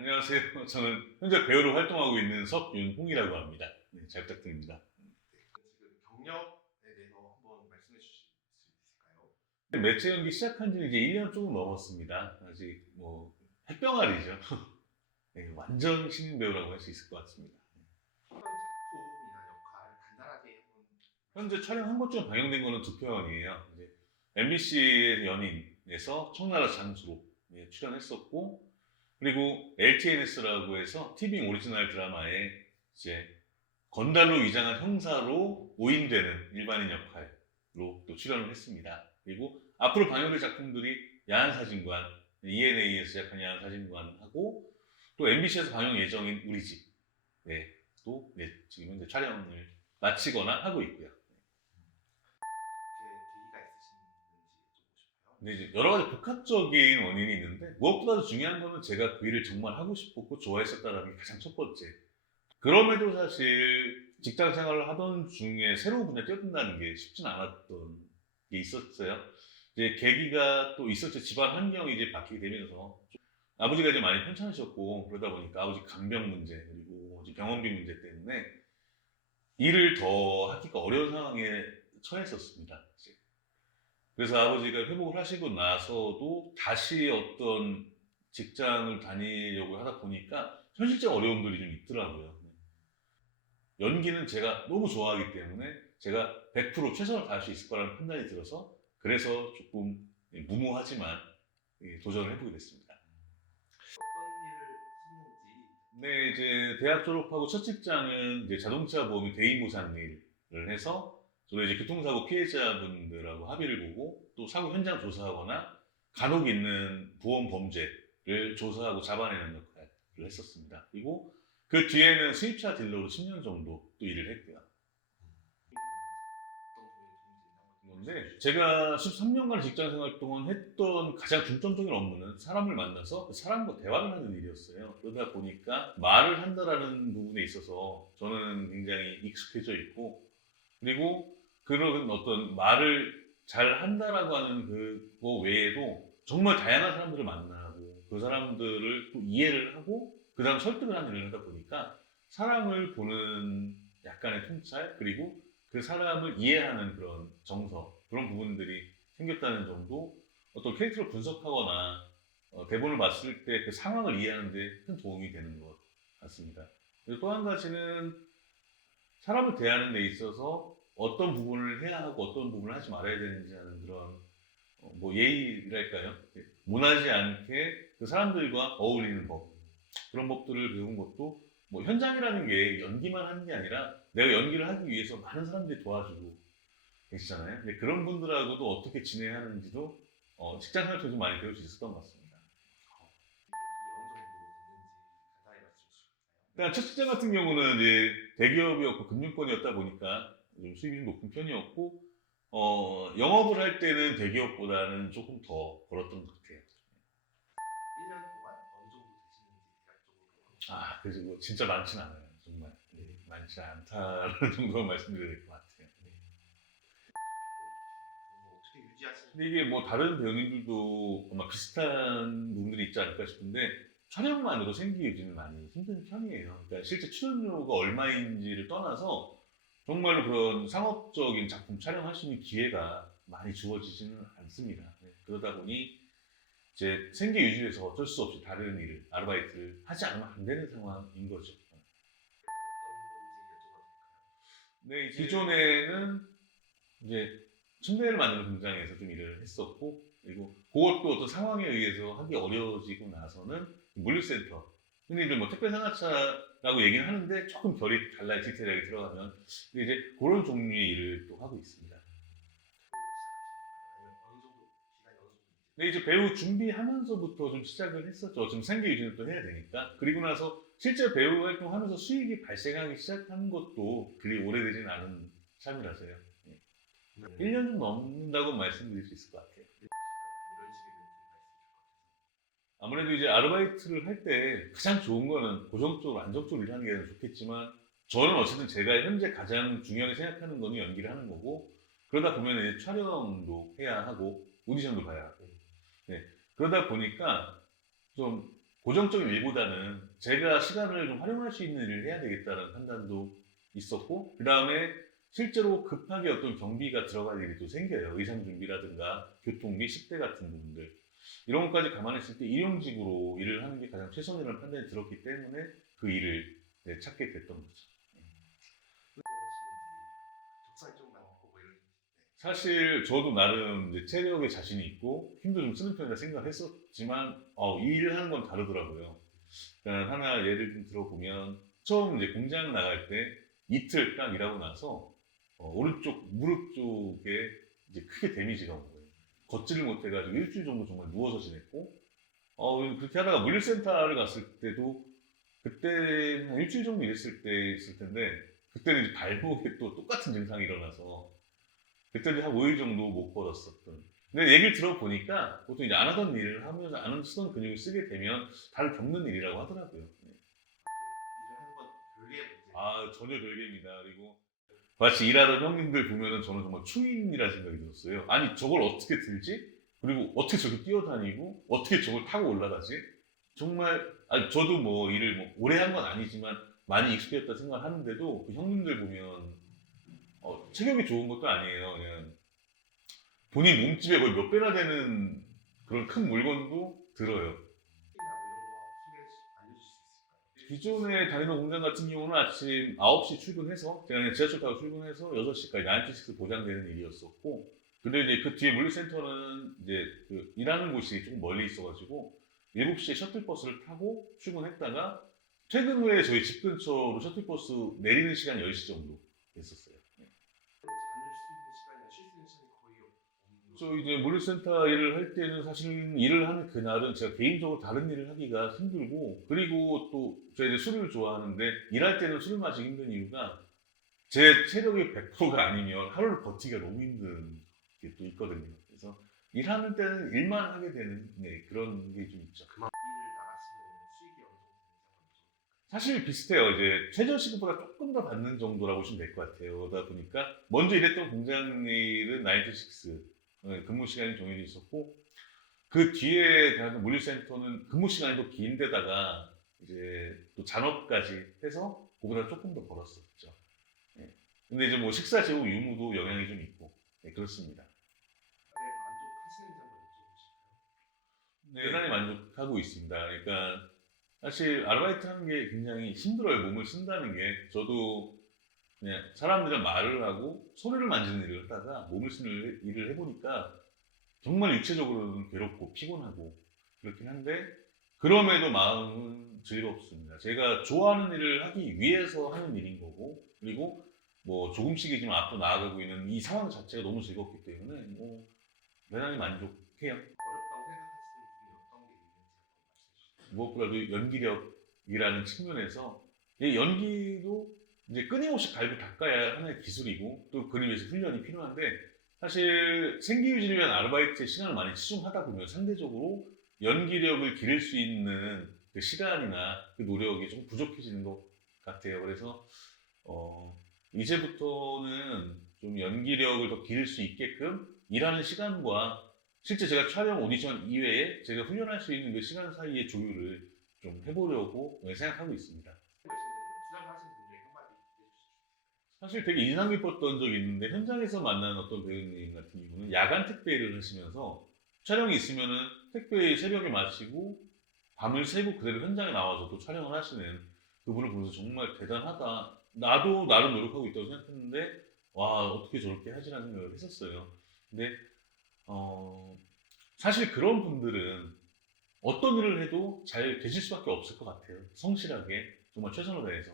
안녕하세요. 저는 현재 배우로 활동하고 있는 석윤홍이라고 합니다. 네, 잘 부탁드립니다. 지금 경력에 대해서 한번 말씀해 주실 수 있을까요? 매체 연기 시작한 지는 이제 1년 조금 넘었습니다. 아직 뭐 햇병아리죠. 네, 완전 신인 배우라고 할 수 있을 것 같습니다. 어떤 작품이나 역할 간단하게 한번 현재 촬영한 것 중 방영된 거는 2편이에요. 이제 MBC의 연인에서 청나라 장수로 출연했었고, 그리고 LTNS라고 해서 티빙 오리지널 드라마에 이제 건달로 위장한 형사로 오인되는 일반인 역할로 또 출연을 했습니다. 그리고 앞으로 방영될 작품들이 야한사진관, ENA에서 시작한 야한사진관하고 또 MBC에서 방영 예정인 우리 집, 네, 또 네, 지금 현재 촬영을 마치거나 하고 있고요. 이렇게 계기가 있으신지 여쭤보고 싶어요. 근데 이제 여러 가지 복합적인 원인이 있는데 무엇보다도 중요한 거는 제가 그 일을 정말 하고 싶었고 좋아했었다는 게 가장 첫 번째. 그럼에도 사실 직장 생활을 하던 중에 새로운 분야에 뛰어든다는 게 쉽진 않았던 게 있었어요. 이제 계기가 또 있었죠. 집안 환경이 이제 바뀌게 되면서 아버지가 이제 많이 편찮으셨고 그러다 보니까 아버지 간병 문제 그리고 이제 병원비 문제 때문에 일을 더 하기가 어려운 상황에 처했었습니다. 이제. 그래서 아버지가 회복을 하시고 나서도 다시 어떤 직장을 다니려고 하다 보니까 현실적 어려움들이 좀 있더라고요. 연기는 제가 너무 좋아하기 때문에 제가 100% 최선을 다할 수 있을 거라는 판단이 들어서 그래서 조금 무모하지만 도전을 해보게 됐습니다. 어떤 일을 하셨는지 네, 이제 대학 졸업하고 첫 직장은 이제 자동차 보험의 대리무상 일을 해서 주로 이제 교통사고 피해자분들하고 합의를 보고 또 사고 현장 조사하거나 간혹 있는 보험 범죄를 조사하고 잡아내는 역할을 했었습니다. 그리고 그 뒤에는 수입차 딜러로 10년 정도 또 일을 했고요. 어떤 부분에 도움이 됐나 한번 그런데 제가 13년간 직장 생활 동안 했던 가장 중점적인 업무는 사람을 만나서 그 사람과 대화를 하는 일이었어요. 그러다 보니까 말을 한다라는 부분에 있어서 저는 굉장히 익숙해져 있고, 그리고 그런 어떤 말을 잘 한다라고 하는 그거 외에도 정말 다양한 사람들을 만나고 그 사람들을 또 이해를 하고 그 다음 설득을 하는 일을 하다 보니까 사람을 보는 약간의 통찰 그리고 그 사람을 이해하는 그런 정서 그런 부분들이 생겼다는 정도 어떤 캐릭터를 분석하거나 대본을 봤을 때 그 상황을 이해하는 데 큰 도움이 되는 것 같습니다. 그리고 또 한 가지는 사람을 대하는 데 있어서 어떤 부분을 해야 하고 어떤 부분을 하지 말아야 되는지 하는 그런 뭐 예의랄까요? 무난하지 않게 그 사람들과 어울리는 법 그런 법들을 배운 것도 뭐 현장이라는 게 연기만 하는 게 아니라 내가 연기를 하기 위해서 많은 사람들이 도와주고 계시잖아요. 근데 그런 분들하고도 어떻게 지내야 하는지도 직장 생활 통해서 많이 배울 수 있었던 것 같습니다. 수익이 어느 정도 됐는지 간단히 말씀해 주실까요? 일단 첫 직장 같은 경우는 이제 대기업이었고 금융권이었다 보니까 좀 수입이 좀 높은 편이었고 영업을 할 때는 대기업보다는 조금 더 벌었던 것 같아요. 1년 동안 어느 정도 되시는지 대략적으로 한번 아, 그래서 뭐 진짜 많진 않아요. 정말 네. 많지 않다는 정도만 말씀드려야 될 것 같아요. 뭐 어떻게 유지하시는지 근데 이게 뭐 다른 배우님들도 아마 비슷한 부분들이 있지 않을까 싶은데 촬영만으로 생기 유지는 많이 힘든 편이에요. 그러니까 실제 출연료가 얼마인지를 떠나서 정말로 그런 상업적인 작품 촬영할 수 있는 기회가 많이 주어지지는 않습니다. 네, 그러다 보니 이제 생계 유지에서 어쩔 수 없이 다른 일을 아르바이트를 하지 않으면 안 되는 상황인 거죠. 어떤 건지 여쭤봐도 될까요? 네, 기존에는 이제 침대를 만드는 공장에서 좀 일을 했었고, 그리고 그것도 어떤 상황에 의해서 하기 어려워지고 나서는 물류센터, 흔히들 뭐 택배 상하차라고 얘기는 하는데 조금 결이 달라요, 디테일하게 들어가면. 근데 이제 그런 종류의 일을 또 하고 있습니다. 또 시작하신 건가요? 아니면 어느 정도 기간이 어느 정도 근데 이제 배우 준비하면서부터 좀 시작을 했었죠. 지금 생계 유지는 또 해야 되니까. 그리고 나서 실제 배우 활동하면서 수익이 발생하기 시작한 것도 그리 오래되진 않은 참이라서요. 예. 되시나요? 1년 좀 넘는다고 말씀드릴 수 있을 것 같아요. 이런 식의 멘트가 있으면 아무래도 이제 아르바이트를 할 때 가장 좋은 거는 고정적으로 안정적으로 일하는 게 좋겠지만 저는 어쨌든 제가 현재 가장 중요하게 생각하는 거는 연기를 하는 거고 그러다 보면 이제 촬영도 해야 하고 오디션도 봐야 하고 네. 그러다 보니까 좀 고정적인 일보다는 제가 시간을 좀 활용할 수 있는 일을 해야 되겠다는 판단도 있었고, 그 다음에 실제로 급하게 어떤 경비가 들어갈 일이 또 생겨요. 의상 준비라든가 교통비, 식대 같은 부분들. 이런 것까지 감안했을 때 일용직으로 일을 하는 게 가장 최선이라는 판단이 들었기 때문에 그 일을 찾게 됐던 거죠. 적성이 좀 남고 뭐 이런. 사실 저도 나름 이제 체력에 자신이 있고 힘도 좀 쓰는 편이라 생각을 했었지만 이 일을 하는 건 다르더라고요. 그러니까 하나 예를 좀 들어보면 처음 이제 공장 나갈 때 이틀 딱 일하고 나서 오른쪽 무릎 쪽에 이제 크게 데미지가 온 거예요. 걷지를 못해가지고 일주일 정도 정말 누워서 지냈고 그렇게 하다가 물류센터를 갔을 때도 그때 한 일주일 정도 일했을 때 있을 텐데 그때는 이제 발목에 또 똑같은 증상이 일어나서 그때는 한 5일 정도 못 걸었었던. 근데 얘기를 들어보니까 보통 이제 안 하던 일을 하면서 안 쓰던 근육을 쓰게 되면 다들 겪는 일이라고 하더라고요. 일을 하는 건 별개의 문제. 아, 전혀 별개입니다. 그리고 같이 일하던 형님들 보면은 저는 정말 초인이라 생각이 들었어요. 아니, 저걸 어떻게 들지? 그리고 어떻게 저렇게 뛰어다니고, 어떻게 저걸 타고 올라가지? 정말, 아니, 저도 뭐 일을 뭐 오래 한 건 아니지만 많이 익숙해졌다 생각을 하는데도 그 형님들 보면 체격이 좋은 것도 아니에요. 그냥 본인 몸집에 거의 몇 배나 되는 그런 큰 물건도 들어요. 팁이나 뭐 이런 거 알려주실 수 있을까요? 기존에 다니는 공장 같은 경우는 아침 9시 출근해서 제가 그냥 지하철 타고 출근해서 6시까지 9to6 보장되는 일이었었고, 근데 이제 그 뒤에 물류센터는 이제 그 일하는 곳이 조금 멀리 있어가지고 7시에 셔틀버스를 타고 출근했다가 퇴근 후에 저희 집 근처로 셔틀버스 내리는 시간 10시 정도 됐었어요. 잠을 수 있는 시간이나 쉴 수 있는 시간이 거의 없는 저 이제 물류센터 일을 할 때는 사실 일을 하는 그날은 제가 개인적으로 다른 일을 하기가 힘들고, 그리고 또 제가 이제 술을 좋아하는데 일할 때는 술을 마시기 힘든 이유가 제 체력이 100%가 아니면 하루를 버티기가 너무 힘든 게 또 있거든요. 그래서 일하는 때는 일만 하게 되는 그런 게 좀 있죠. 그만 일을 나갔으면 수익이 어느 정도 되는지 한번 여쭤볼까요? 사실 비슷해요. 이제 최저 시급보다 조금 더 받는 정도라고 보시면 될 것 같아요. 그러다 보니까 먼저 일했던 공장 일은 9to6 근무 시간이 정해져 있었고, 그 뒤에 다른 물류센터는 근무 시간이 더 긴데다가 이제 또 잔업까지 해서 그보다 조금 더 벌었었죠. 예. 근데 이제 뭐 식사 제공 유무도 영향이 좀 있고, 그렇습니다. 네, 만족하시는지 한번 여쭤보실까요? 네, 대단히 만족하고 있습니다. 그러니까 사실 아르바이트 하는 게 굉장히 힘들어요. 몸을 쓴다는 게. 저도 그냥 사람들이랑 말을 하고 소리를 만지는 일을 하다가 몸을 쓰는 일을 해보니까 정말 육체적으로는 괴롭고 피곤하고 그렇긴 한데 그럼에도 마음은 즐겁습니다. 제가 좋아하는 일을 하기 위해서 하는 일인 거고, 그리고 뭐 조금씩이지만 앞으로 나아가고 있는 이 상황 자체가 너무 즐겁기 때문에 뭐 대단히 만족해요. 어렵다고 생각하시는 부분이 어떤 게 있는지 한번 말씀해 주시죠. 무엇보다도 연기력이라는 측면에서 이 연기도 이제 끊임없이 갈고 닦아야 하나의 기술이고 또 그를 위해서 훈련이 필요한데, 사실 생기 유지를 위한 아르바이트에 시간을 많이 치중하다 보면 상대적으로 연기력을 기를 수 있는 그 시간이나 그 노력이 좀 부족해지는 것 같아요. 그래서 이제부터는 좀 연기력을 더 기를 수 있게끔 일하는 시간과 실제 제가 촬영 오디션 이외에 제가 훈련할 수 있는 그 시간 사이의 조율을 좀 해보려고 생각하고 있습니다. 투자하시는 분들에게 한마디 해주시죠. 사실 되게 인상 깊었던 적이 있는데 현장에서 만난 어떤 배우님 같은 경우는 야간 택배 일을 하시면서 촬영이 있으면은 택배 새벽에 마치고 밤을 새고 그대로 현장에 나와서 또 촬영을 하시는 그분을 보면서 정말 대단하다. 나도 나름 노력하고 있다고 생각했는데 와 어떻게 저렇게 하지라는 생각을 했었어요. 근데 사실 그런 분들은 어떤 일을 해도 잘 되실 수밖에 없을 것 같아요. 성실하게 정말 최선을 다해서.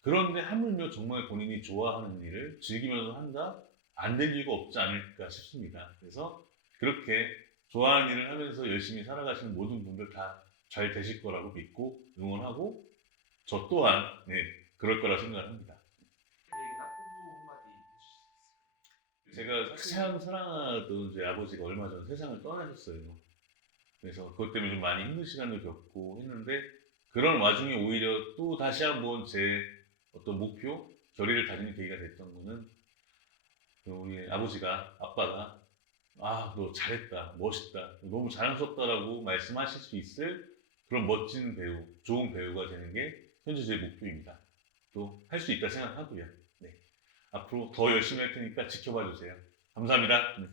그런데 하물며 정말 본인이 좋아하는 일을 즐기면서 한다? 안 될 이유가 없지 않을까 싶습니다. 그래서 그렇게 좋아하는 일을 하면서 열심히 살아가시는 모든 분들 다 잘 되실 거라고 믿고 응원하고 저 또한 그럴 거라 생각합니다. 그에게 나쁘부 한마디 해주실 수 있을까요? 제가 가장 사랑하던 제 아버지가 얼마 전 세상을 떠나셨어요. 그래서 그것 때문에 좀 많이 힘든 시간을 겪고 했는데 그런 와중에 오히려 또 다시 한번 제 어떤 목표, 결의를 다지는 계기가 됐던 거는 우리 아빠가 아, 너 잘했다, 멋있다, 너무 자랑스럽다라고 말씀하실 수 있을 그런 멋진 배우, 좋은 배우가 되는 게 현재 제 목표입니다. 또 할 수 있다 생각하고요. 네. 앞으로 더 열심히 할 테니까 지켜봐 주세요. 감사합니다. 네.